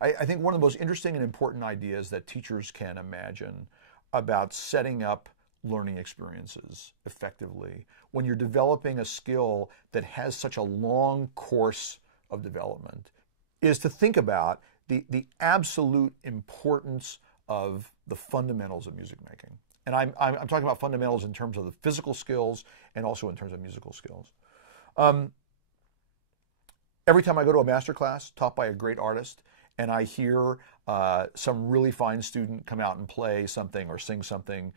I think one of the most interesting and important ideas that teachers can imagine about setting up learning experiences effectively when you're developing a skill that has such a long course of development is to think about the absolute importance of the fundamentals of music making. And I'm talking about fundamentals in terms of the physical skills and also in terms of musical skills. Every time I go to a master class taught by a great artist and I hear some really fine student come out and play something or sing something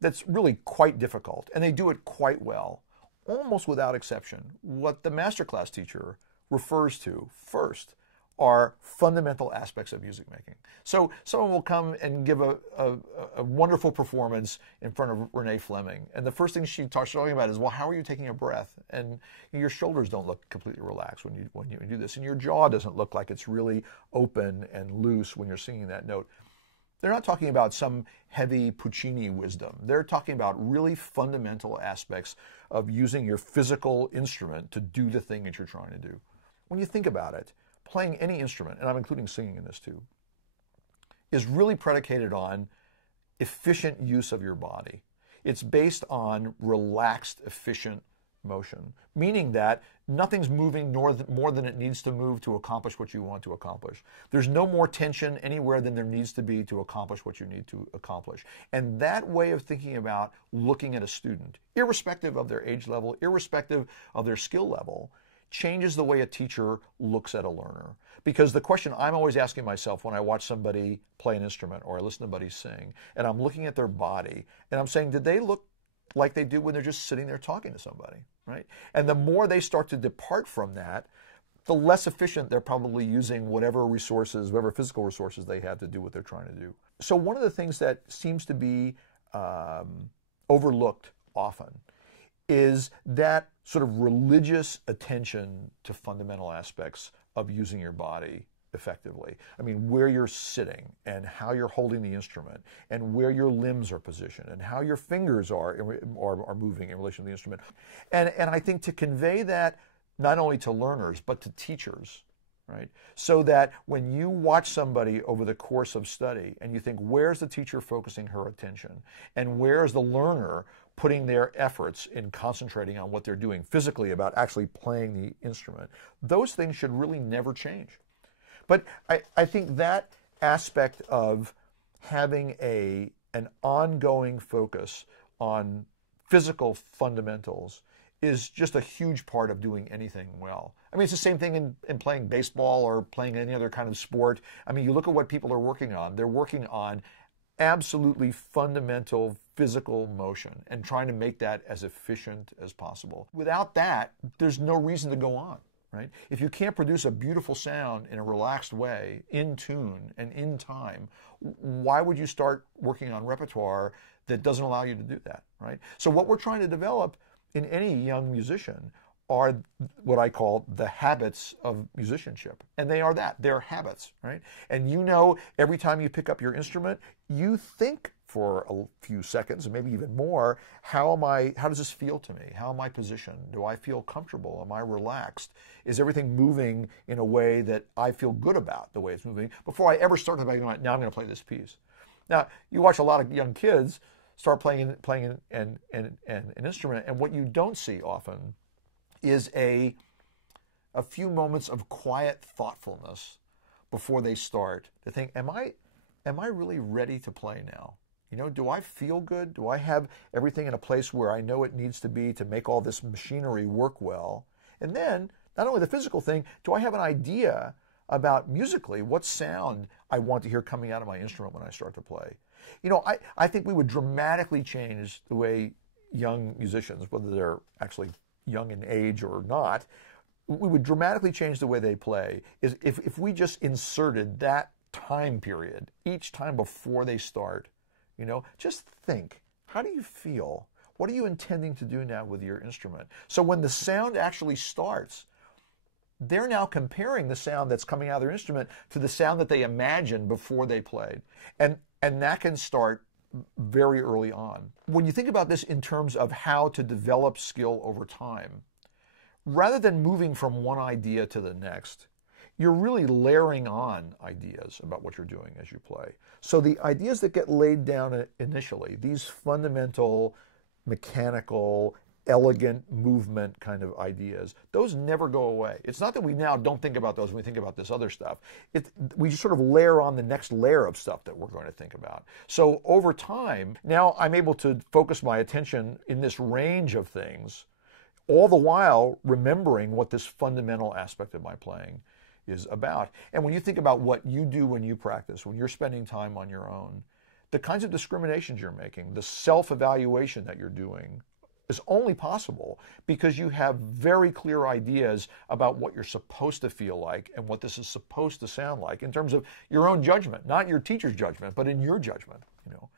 that's really quite difficult, and they do it quite well, almost without exception, what the master class teacher refers to first are fundamental aspects of music making. So someone will come and give a wonderful performance in front of Renee Fleming, and the first thing she starts talking about is, well, how are you taking a breath? And your shoulders don't look completely relaxed when you do this, and your jaw doesn't look like it's really open and loose when you're singing that note. They're not talking about some heavy Puccini wisdom. They're talking about really fundamental aspects of using your physical instrument to do the thing that you're trying to do. When you think about it, playing any instrument, and I'm including singing in this too, is really predicated on efficient use of your body. It's based on relaxed, efficient motion, meaning that nothing's moving more than it needs to move to accomplish what you want to accomplish. There's no more tension anywhere than there needs to be to accomplish what you need to accomplish. And that way of thinking about looking at a student, irrespective of their age level, irrespective of their skill level, changes the way a teacher looks at a learner. Because the question I'm always asking myself when I watch somebody play an instrument or I listen to somebody sing, and I'm looking at their body, and I'm saying, did they look like they do when they're just sitting there talking to somebody, right? And the more they start to depart from that, the less efficient they're probably using whatever resources, whatever physical resources they have to do what they're trying to do. So one of the things that seems to be overlooked often is that sort of religious attention to fundamental aspects of using your body effectively. I mean, where you're sitting and how you're holding the instrument and where your limbs are positioned and how your fingers are moving in relation to the instrument. And I think to convey that not only to learners but to teachers, right? So that when you watch somebody over the course of study and you think, where's the teacher focusing her attention and where's the learner putting their efforts in concentrating on what they're doing physically about actually playing the instrument, those things should really never change. But I think that aspect of having an ongoing focus on physical fundamentals is just a huge part of doing anything well. I mean, it's the same thing in playing baseball or playing any other kind of sport. I mean, you look at what people are working on. They're working on absolutely fundamental physical motion and trying to make that as efficient as possible. Without that, there's no reason to go on. Right? If you can't produce a beautiful sound in a relaxed way, in tune and in time, why would you start working on repertoire that doesn't allow you to do that? Right? So what we're trying to develop in any young musician are what I call the habits of musicianship. And they are that. They're habits, right? And you know, every time you pick up your instrument, you think for a few seconds, and maybe even more, how does this feel to me? How am I positioned? Do I feel comfortable? Am I relaxed? Is everything moving in a way that I feel good about the way it's moving before I ever start to think, now I'm going to play this piece. Now, you watch a lot of young kids start playing an instrument, and what you don't see often is a few moments of quiet thoughtfulness before they start to think, am I really ready to play now? You know, do I feel good? Do I have everything in a place where I know it needs to be to make all this machinery work well? And then, not only the physical thing, do I have an idea about musically what sound I want to hear coming out of my instrument when I start to play? You know, I think we would dramatically change the way young musicians, whether they're actually young in age or not, we would dramatically change the way they play is if we just inserted that time period each time before they start. You know, just think, how do you feel? What are you intending to do now with your instrument? So when the sound actually starts, they're now comparing the sound that's coming out of their instrument to the sound that they imagined before they played. And that can start very early on. When you think about this in terms of how to develop skill over time, rather than moving from one idea to the next, you're really layering on ideas about what you're doing as you play. So the ideas that get laid down initially, these fundamental, mechanical, elegant movement kind of ideas, those never go away. It's not that we now don't think about those when we think about this other stuff. We just sort of layer on the next layer of stuff that we're going to think about. So over time, now I'm able to focus my attention in this range of things, all the while remembering what this fundamental aspect of my playing is about. And when you think about what you do when you practice, when you're spending time on your own, the kinds of discriminations you're making, the self-evaluation that you're doing is only possible because you have very clear ideas about what you're supposed to feel like and what this is supposed to sound like in terms of your own judgment, not your teacher's judgment, but in your judgment, you know.